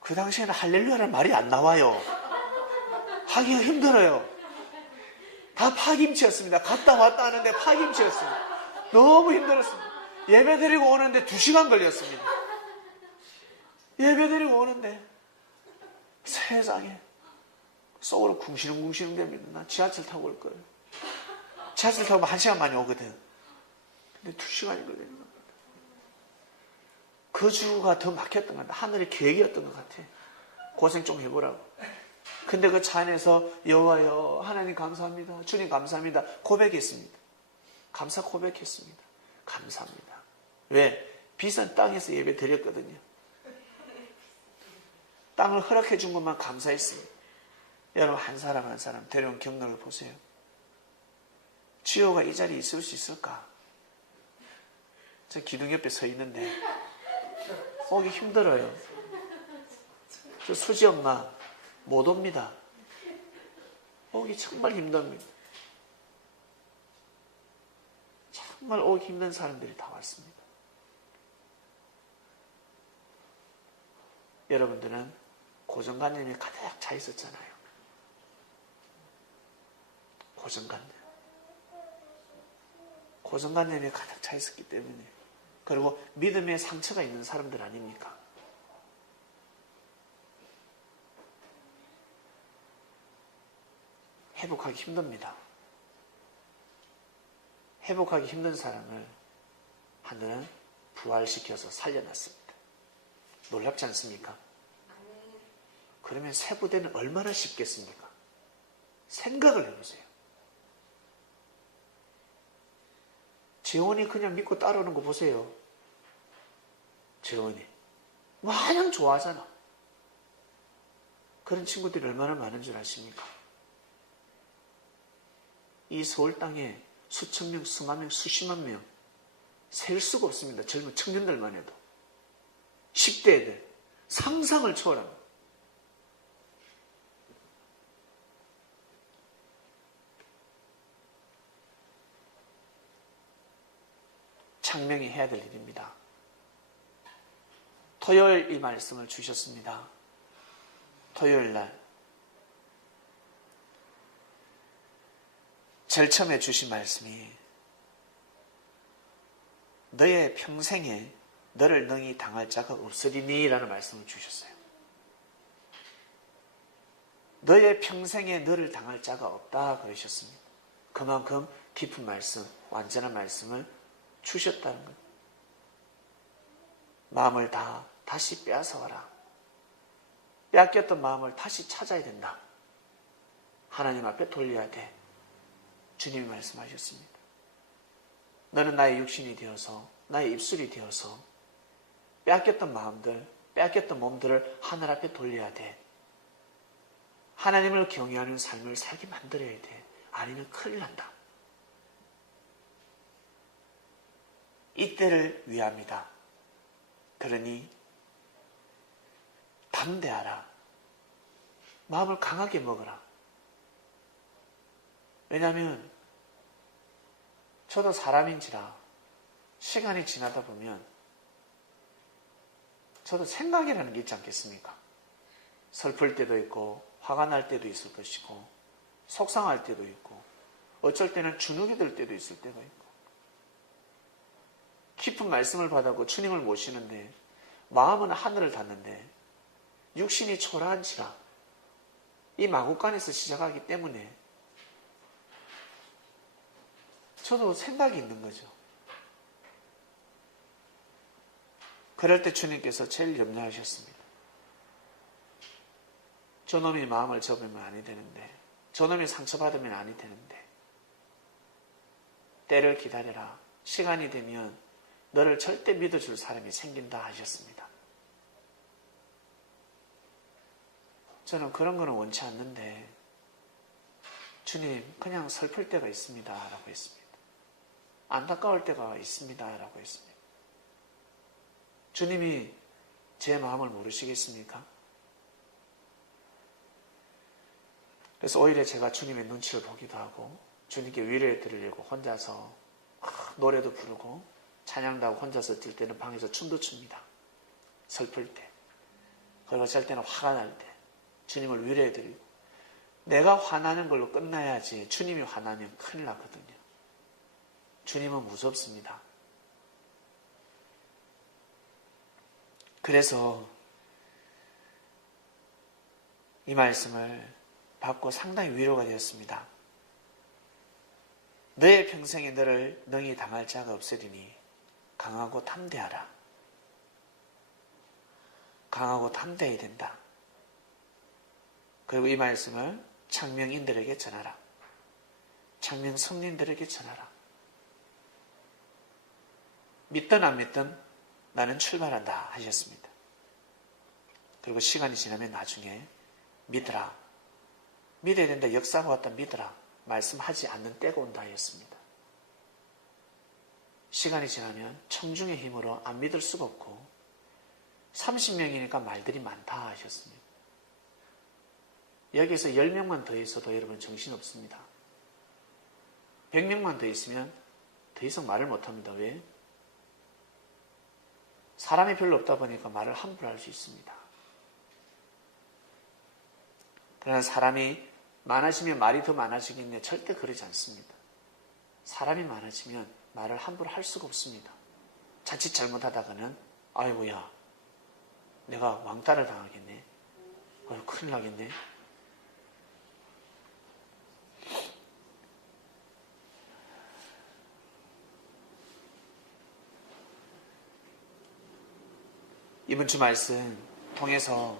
그 당시에는 할렐루야라는 말이 안 나와요. 하기가 힘들어요. 다 파김치였습니다. 갔다 왔다 하는데 파김치였습니다. 너무 힘들었습니다. 예배 드리고 오는데 2시간 걸렸습니다. 예배 드리고 오는데 세상에 속으로 궁시렁궁시렁 됩니다. 나 지하철 타고 올 거예요. 지하철 타고 1시간 만에 오거든. 근데 2시간이 걸리는 겁니다. 그 주가 더 막혔던 것 같아. 하늘의 계획이었던 것 같아. 고생 좀 해보라고. 근데 그 차 안에서 여호와여 하나님 감사합니다. 주님 감사합니다. 고백했습니다. 감사 고백했습니다. 감사합니다. 왜? 비싼 땅에서 예배 드렸거든요. 땅을 허락해 준 것만 감사했습니다. 여러분 한 사람 한 사람 데려온 경력을 보세요. 지호가 이 자리에 있을 수 있을까? 저 기둥 옆에 서 있는데 오기 힘들어요. 저 수지 엄마 못 옵니다. 오기 정말 힘듭니다. 정말 오기 힘든 사람들이 다 왔습니다. 여러분들은 고정관념이 가득 차 있었잖아요. 고정관념이 가득 차 있었기 때문에, 그리고 믿음에 상처가 있는 사람들 아닙니까? 회복하기 힘듭니다. 회복하기 힘든 사람을 하늘은 부활시켜서 살려놨습니다. 놀랍지 않습니까? 그러면 새 부대는 얼마나 쉽겠습니까? 생각을 해보세요. 재원이 그냥 믿고 따라오는 거 보세요. 재원이 마냥 좋아하잖아. 그런 친구들이 얼마나 많은 줄 아십니까? 이 서울 땅에 수천 명, 수만 명, 수십만 명 셀 수가 없습니다. 젊은 청년들만 해도. 10대들 상상을 초월합니다. 창명이 해야 될 일입니다. 토요일 이 말씀을 주셨습니다. 토요일 날 제일 처음에 주신 말씀이 너의 평생에 너를 능히 당할 자가 없으리니 라는 말씀을 주셨어요. 너의 평생에 너를 당할 자가 없다 그러셨습니다. 그만큼 깊은 말씀, 완전한 말씀을 주셨다는 것. 마음을 다시 빼앗아와라. 빼앗겼던 마음을 다시 찾아야 된다. 하나님 앞에 돌려야 돼. 주님이 말씀하셨습니다. 너는 나의 육신이 되어서 나의 입술이 되어서 빼앗겼던 마음들, 빼앗겼던 몸들을 하늘 앞에 돌려야 돼. 하나님을 경외하는 삶을 살게 만들어야 돼. 아니면 큰일 난다. 이때를 위함이다. 그러니 담대하라. 마음을 강하게 먹어라. 왜냐하면 저도 사람인지라 시간이 지나다 보면 저도 생각이라는 게 있지 않겠습니까? 슬플 때도 있고 화가 날 때도 있을 것이고 속상할 때도 있고 어쩔 때는 주눅이 들 때도 있을 때가 있고 깊은 말씀을 받아고 주님을 모시는데 마음은 하늘을 닿는데 육신이 초라한지라 이 마구간에서 시작하기 때문에 저도 생각이 있는 거죠. 그럴 때 주님께서 제일 염려하셨습니다. 저놈이 마음을 접으면 아니 되는데 저놈이 상처받으면 아니 되는데 때를 기다려라. 시간이 되면 너를 절대 믿어줄 사람이 생긴다 하셨습니다. 저는 그런 거는 원치 않는데 주님 그냥 슬플 때가 있습니다 라고 했습니다. 안타까울 때가 있습니다 라고 했습니다. 주님이 제 마음을 모르시겠습니까? 그래서 오히려 제가 주님의 눈치를 보기도 하고 주님께 위로해 드리려고 혼자서 노래도 부르고 찬양도 하고 혼자서 뛸 때는 방에서 춤도 춥니다. 슬플 때. 그리고 어쩔 때는 화가 날 때 주님을 위로해 드리고 내가 화나는 걸로 끝나야지 주님이 화나면 큰일 나거든요. 주님은 무섭습니다. 그래서 이 말씀을 받고 상당히 위로가 되었습니다. 너의 평생에 너를 능히 당할 자가 없으리니 강하고 담대하라. 강하고 담대해야 된다. 그리고 이 말씀을 창명인들에게 전하라. 창명 성린들에게 전하라. 믿든 안 믿든 나는 출발한다 하셨습니다. 그리고 시간이 지나면 나중에 믿으라. 믿어야 된다. 역사가 왔다 믿으라. 말씀하지 않는 때가 온다 하였습니다. 시간이 지나면 청중의 힘으로 안 믿을 수가 없고 30명이니까 말들이 많다 하셨습니다. 여기서 10명만 더 있어도 여러분 정신없습니다. 100명만 더 있으면 더 이상 말을 못합니다. 왜? 사람이 별로 없다 보니까 말을 함부로 할 수 있습니다. 그러나 사람이 많아지면 말이 더 많아지겠네. 절대 그러지 않습니다. 사람이 많아지면 말을 함부로 할 수가 없습니다. 자칫 잘못하다가는 아이고야 내가 왕따를 당하겠네. 큰일 나겠네. 이번 주 말씀 통해서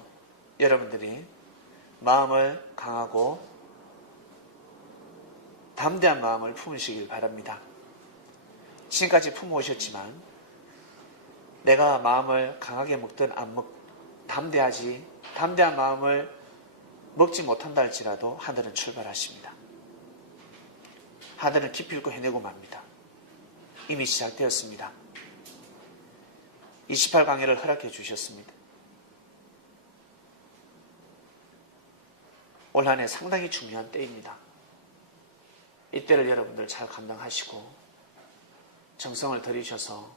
여러분들이 마음을 강하고 담대한 마음을 품으시길 바랍니다. 지금까지 품어오셨지만 내가 마음을 강하게 먹든 담대한 마음을 먹지 못한다 할지라도 하늘은 출발하십니다. 하늘은 깊이 읽고 해내고 맙니다. 이미 시작되었습니다. 28강해를 허락해 주셨습니다. 올 한 해 상당히 중요한 때입니다. 이때를 여러분들 잘 감당하시고 정성을 들이셔서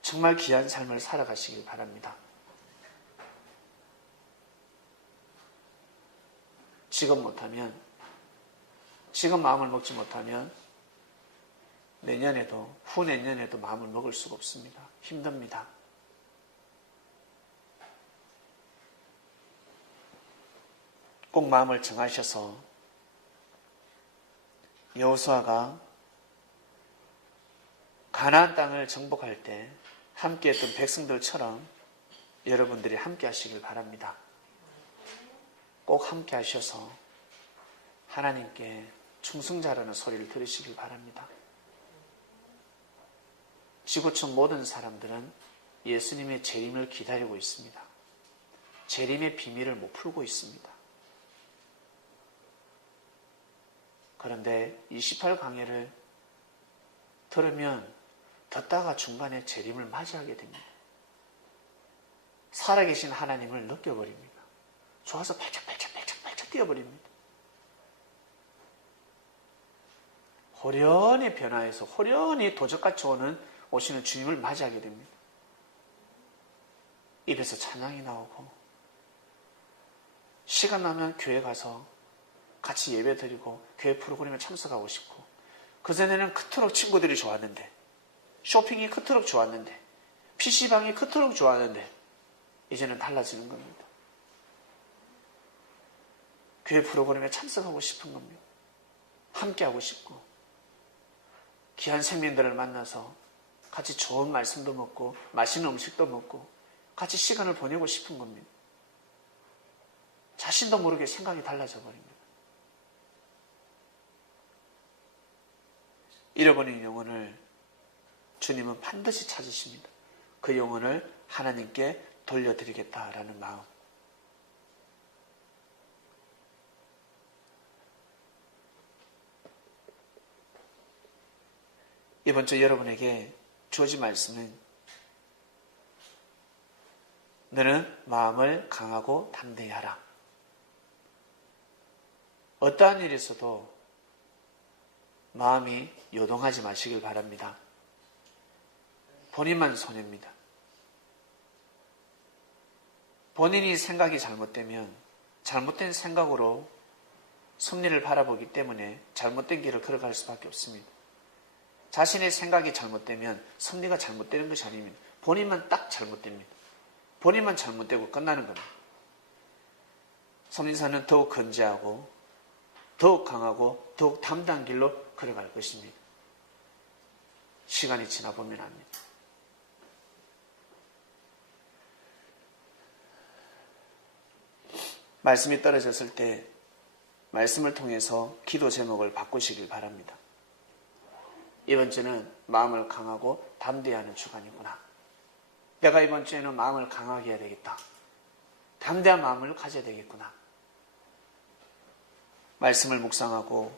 정말 귀한 삶을 살아가시길 바랍니다. 지금 마음을 먹지 못하면 내년에도 후내년에도 마음을 먹을 수가 없습니다. 힘듭니다. 꼭 마음을 정하셔서 여호수아가 가나안 땅을 정복할 때 함께했던 백성들처럼 여러분들이 함께 하시길 바랍니다. 꼭 함께 하셔서 하나님께 충성자라는 소리를 들으시길 바랍니다. 지구촌 모든 사람들은 예수님의 재림을 기다리고 있습니다. 재림의 비밀을 못 풀고 있습니다. 그런데 28강해를 들으면 듣다가 중간에 재림을 맞이하게 됩니다. 살아계신 하나님을 느껴버립니다. 좋아서 팔짝팔짝 뛰어버립니다. 호련히 변화해서 호련히 도적같이 오시는 주님을 맞이하게 됩니다. 입에서 찬양이 나오고 시간 나면 교회 가서 같이 예배 드리고 교회 프로그램에 참석하고 싶고 그전에는 그토록 친구들이 좋았는데 쇼핑이 그토록 좋았는데 PC방이 그토록 좋았는데 이제는 달라지는 겁니다. 교회 프로그램에 참석하고 싶은 겁니다. 함께하고 싶고 귀한 생명들을 만나서 같이 좋은 말씀도 먹고 맛있는 음식도 먹고 같이 시간을 보내고 싶은 겁니다. 자신도 모르게 생각이 달라져 버립니다. 잃어버린 영혼을 주님은 반드시 찾으십니다. 그 영혼을 하나님께 돌려드리겠다라는 마음. 이번 주 여러분에게 주어진 말씀은 너는 마음을 강하고 담대히 하라. 어떠한 일이 있어도 마음이 요동하지 마시길 바랍니다. 본인만 손해입니다. 본인이 생각이 잘못되면 잘못된 생각으로 승리를 바라보기 때문에 잘못된 길을 걸어갈 수밖에 없습니다. 자신의 생각이 잘못되면 승리가 잘못되는 것이 아닙니다. 본인만 딱 잘못됩니다. 본인만 잘못되고 끝나는 겁니다. 선인사는 더욱 건재하고 더욱 강하고 더욱 담대한 길로 걸어갈 것입니다. 시간이 지나보면 압니다. 말씀이 떨어졌을 때 말씀을 통해서 기도 제목을 바꾸시길 바랍니다. 이번 주는 마음을 강하고 담대히 하는 주간이구나. 내가 이번 주에는 마음을 강하게 해야 되겠다. 담대한 마음을 가져야 되겠구나. 말씀을 묵상하고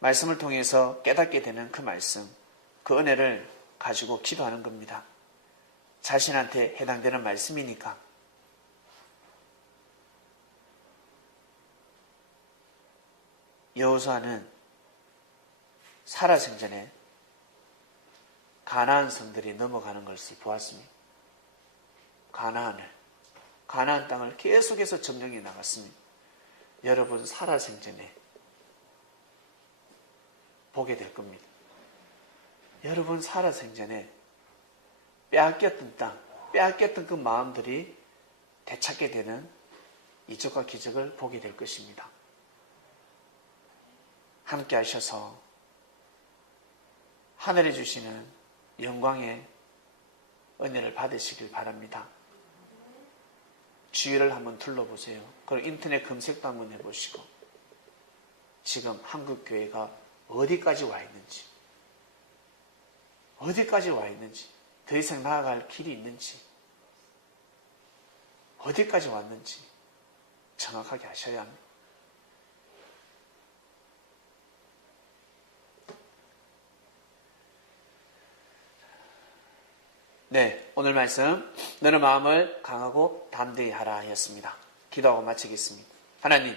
말씀을 통해서 깨닫게 되는 그 말씀, 그 은혜를 가지고 기도하는 겁니다. 자신한테 해당되는 말씀이니까. 여호수아는 살아생전에 가나안 성들이 넘어가는 것을 보았습니다. 가나안 땅을 계속해서 점령해 나갔습니다. 여러분 살아생전에 보게 될 겁니다. 여러분 살아생전에 빼앗겼던 땅, 빼앗겼던 그 마음들이 되찾게 되는 이적과 기적을 보게 될 것입니다. 함께 하셔서 하늘에 주시는 영광의 은혜를 받으시길 바랍니다. 주위를 한번 둘러보세요. 그리고 인터넷 검색도 한번 해보시고 지금 한국교회가 어디까지 와 있는지, 더 이상 나아갈 길이 있는지, 어디까지 왔는지 정확하게 아셔야 합니다. 네, 오늘 말씀 너는 마음을 강하고 담대히 하라 였습니다. 기도하고 마치겠습니다. 하나님,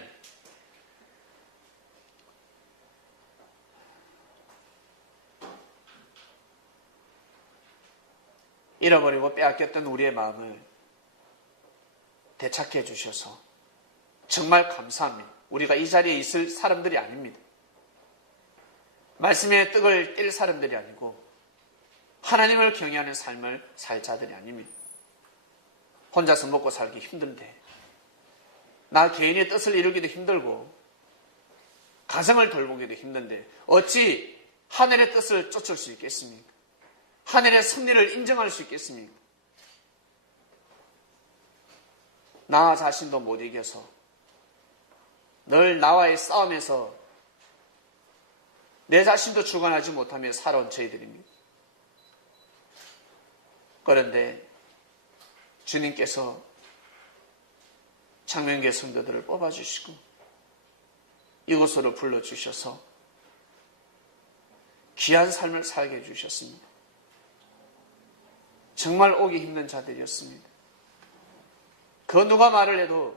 잃어버리고 빼앗겼던 우리의 마음을 되찾게 해주셔서 정말 감사합니다. 우리가 이 자리에 있을 사람들이 아닙니다. 말씀의 떡을 뗄 사람들이 아니고 하나님을 경외하는 삶을 살 자들이 아닙니다. 혼자서 먹고 살기 힘든데, 나 개인의 뜻을 이루기도 힘들고 가정을 돌보기도 힘든데 어찌 하늘의 뜻을 쫓을 수 있겠습니까? 하늘의 섭리를 인정할 수 있겠습니까? 나 자신도 못 이겨서 늘 나와의 싸움에서 내 자신도 주관하지 못하며 살아온 저희들입니다. 그런데 주님께서 창명교회 성도들을 뽑아주시고 이곳으로 불러주셔서 귀한 삶을 살게 해주셨습니다. 정말 오기 힘든 자들이었습니다. 그 누가 말을 해도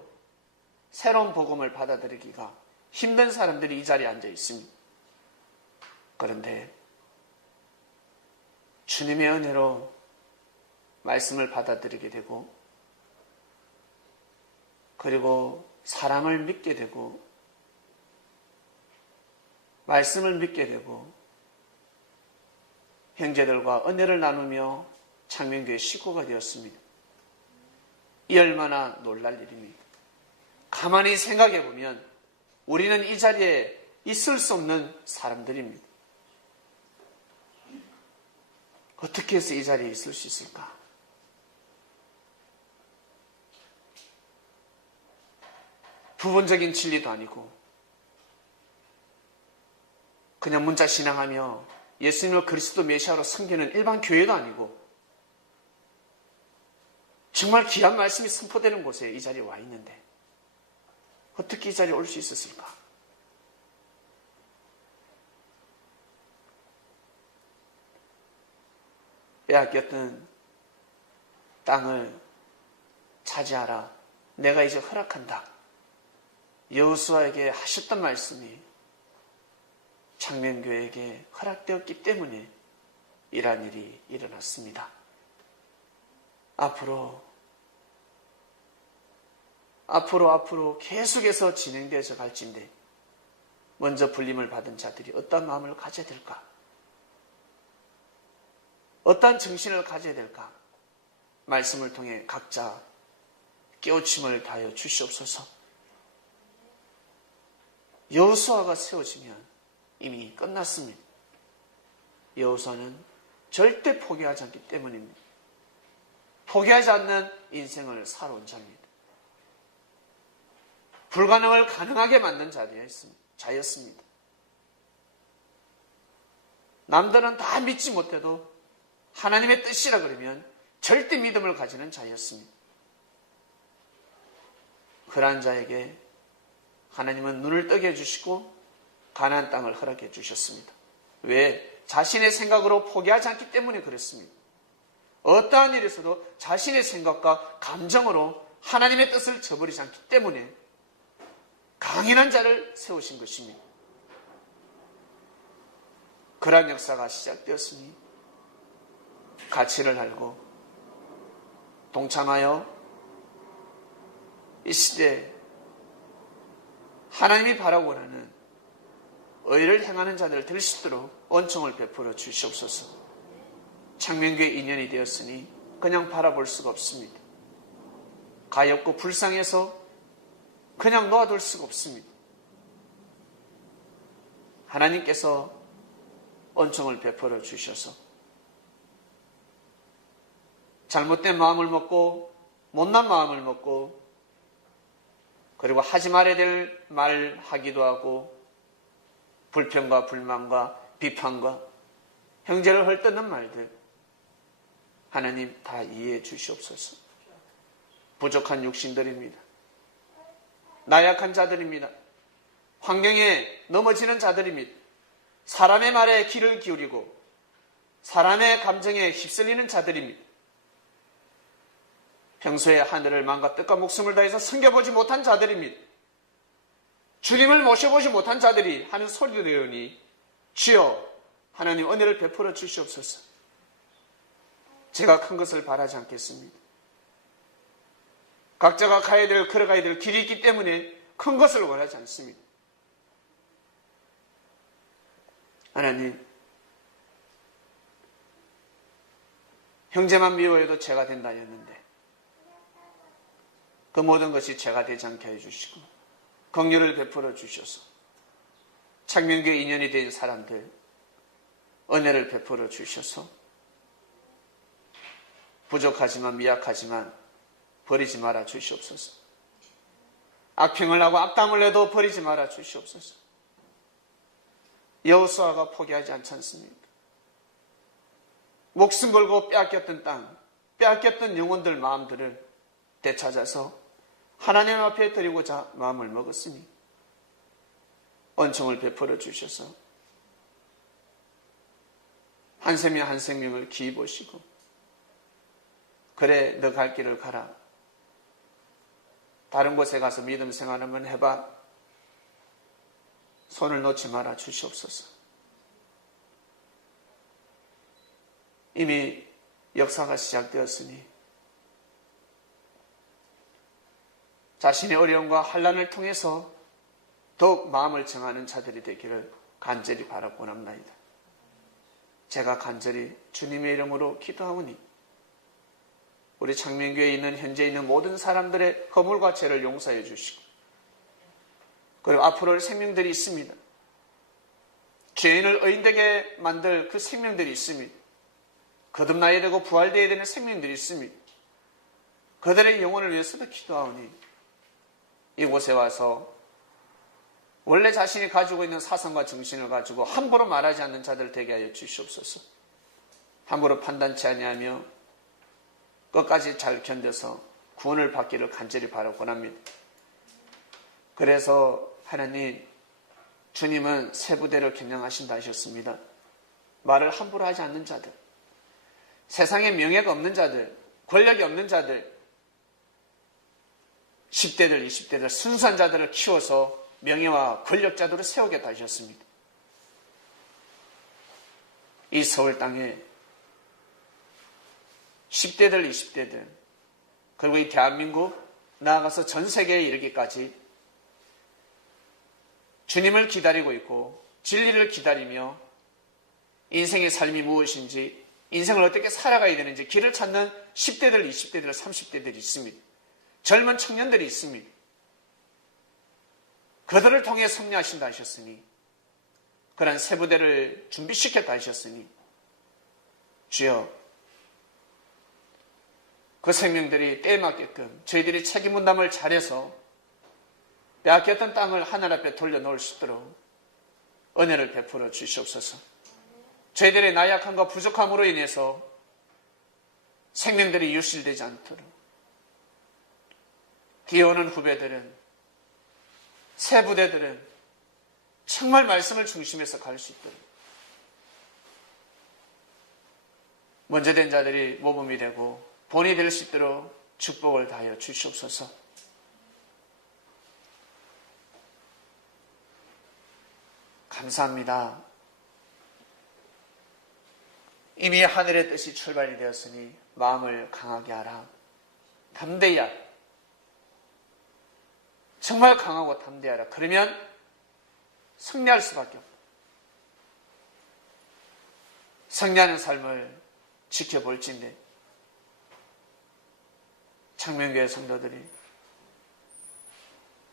새로운 복음을 받아들이기가 힘든 사람들이 이 자리에 앉아 있습니다. 그런데 주님의 은혜로 말씀을 받아들이게 되고, 그리고 사랑을 믿게 되고, 말씀을 믿게 되고, 형제들과 은혜를 나누며 창명교회 식구가 되었습니다. 이 얼마나 놀랄 일입니까? 가만히 생각해 보면 우리는 이 자리에 있을 수 없는 사람들입니다. 어떻게 해서 이 자리에 있을 수 있을까? 부분적인 진리도 아니고 그냥 문자 신앙하며 예수님을 그리스도 메시아로 섬기는 일반 교회도 아니고 정말 귀한 말씀이 선포되는 곳에 이 자리에 와 있는데 어떻게 이 자리에 올 수 있었을까? 빼앗겼던 땅을 차지하라. 내가 이제 허락한다. 여호수아에게 하셨던 말씀이 창명교회에게 허락되었기 때문에 이러한 일이 일어났습니다. 앞으로 계속해서 진행되어져 갈지인데 먼저 불림을 받은 자들이 어떤 마음을 가져야 될까? 어떤 정신을 가져야 될까? 말씀을 통해 각자 깨우침을 다하여 주시옵소서. 여호수아가 세워지면 이미 끝났습니다. 여호수아는 절대 포기하지 않기 때문입니다. 포기하지 않는 인생을 살아온 자입니다. 불가능을 가능하게 만든 자였습니다. 남들은 다 믿지 못해도 하나님의 뜻이라 그러면 절대 믿음을 가지는 자였습니다. 그러한 자에게 하나님은 눈을 뜨게 해주시고 가나안 땅을 허락해 주셨습니다. 왜? 자신의 생각으로 포기하지 않기 때문에 그렇습니다. 어떠한 일에서도 자신의 생각과 감정으로 하나님의 뜻을 저버리지 않기 때문에 강인한 자를 세우신 것입니다. 그러한 역사가 시작되었으니 가치를 알고 동참하여 이 시대에 하나님이 바라고 하는 의를 행하는 자들 될 수 있도록 은총을 베풀어 주시옵소서. 창명교회 인연이 되었으니 그냥 바라볼 수가 없습니다. 가엾고 불쌍해서 그냥 놓아둘 수가 없습니다. 하나님께서 은총을 베풀어 주셔서 잘못된 마음을 먹고 못난 마음을 먹고 그리고 하지 말아야 될 말 하기도 하고 불평과 불만과 비판과 형제를 헐뜯는 말들 하나님 다 이해해 주시옵소서. 부족한 육신들입니다. 나약한 자들입니다. 환경에 넘어지는 자들입니다. 사람의 말에 귀를 기울이고 사람의 감정에 휩쓸리는 자들입니다. 평소에 하늘을 마음과 뜻과 목숨을 다해서 섬겨보지 못한 자들입니다. 주님을 모셔보지 못한 자들이 하는 소리를 들으니 주여 하나님 은혜를 베풀어 주시옵소서. 제가 큰 것을 바라지 않겠습니다. 각자가 가야 될 걸어가야 될 길이 있기 때문에 큰 것을 원하지 않습니다. 하나님 형제만 미워해도 죄가 된다 했는데 그 모든 것이 죄가 되지 않게 해주시고 긍휼을 베풀어 주셔서 창명교회 인연이 된 사람들 은혜를 베풀어 주셔서 부족하지만 미약하지만 버리지 말아 주시옵소서. 악평을 하고 악담을 내도 버리지 말아 주시옵소서. 여호수아가 포기하지 않지 않습니까? 목숨 걸고 빼앗겼던 땅, 빼앗겼던 영혼들 마음들을 되찾아서 하나님 앞에 드리고자 마음을 먹었으니 은총을 베풀어 주셔서 한 생명 한 생명을 기이 보시고 그래 너 갈 길을 가라. 다른 곳에 가서 믿음 생활하면 해봐. 손을 놓지 말아 주시옵소서. 이미 역사가 시작되었으니 자신의 어려움과 환난을 통해서 더욱 마음을 정하는 자들이 되기를 간절히 바라고 합니다. 제가 간절히 주님의 이름으로 기도하오니 우리 창명교회에 있는 현재 있는 모든 사람들의 허물과 죄를 용서해 주시고 그리고 앞으로 올 생명들이 있습니다. 죄인을 의인되게 만들 그 생명들이 있습니다. 거듭나야 되고 부활되어야 되는 생명들이 있습니다. 그들의 영혼을 위해서도 기도하오니 이곳에 와서 원래 자신이 가지고 있는 사상과 정신을 가지고 함부로 말하지 않는 자들 되게 하여 주시옵소서. 함부로 판단치 아니하며 끝까지 잘 견뎌서 구원을 받기를 간절히 바라고 합니다. 그래서 하나님, 주님은 세 부대를 겨냥하신다 하셨습니다. 말을 함부로 하지 않는 자들, 세상에 명예가 없는 자들, 권력이 없는 자들, 10대들, 20대들, 순수한 자들을 키워서 명예와 권력자들을 세우겠다 하셨습니다. 이 서울 땅에 10대들, 20대들, 그리고 이 대한민국, 나아가서 전 세계에 이르기까지 주님을 기다리고 있고 진리를 기다리며 인생의 삶이 무엇인지, 인생을 어떻게 살아가야 되는지 길을 찾는 10대들, 20대들, 30대들이 있습니다. 젊은 청년들이 있습니다. 그들을 통해 승리하신다 하셨으니, 그런 세 부대를 준비시켰다 하셨으니, 주여 그 생명들이 때에 맞게끔 저희들이 책임 분담을 잘해서 빼앗겼던 땅을 하늘 앞에 돌려놓을 수 있도록 은혜를 베풀어 주시옵소서. 저희들의 나약함과 부족함으로 인해서 생명들이 유실되지 않도록 뒤에 오는 후배들은, 새 부대들은 정말 말씀을 중심에서 갈 수 있도록 먼저 된 자들이 모범이 되고 본이 될 수 있도록 축복을 다하여 주시옵소서. 감사합니다. 이미 하늘의 뜻이 출발이 되었으니 마음을 강하게 하라. 담대히 하라. 정말 강하고 담대하라. 그러면 승리할 수밖에 없다. 승리하는 삶을 지켜볼진데 창명교회 성도들이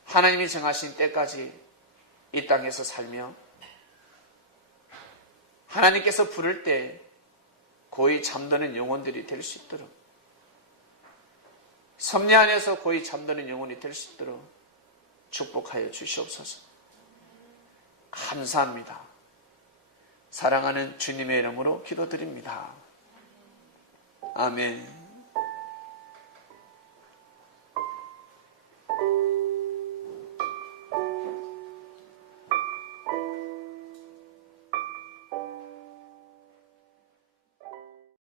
하나님이 정하신 때까지 이 땅에서 살며 하나님께서 부를 때 고이 잠드는 영혼들이 될 수 있도록 섭리 안에서 고이 잠드는 영혼이 될 수 있도록 축복하여 주시옵소서. 감사합니다. 사랑하는 주님의 이름으로 기도드립니다. 아멘.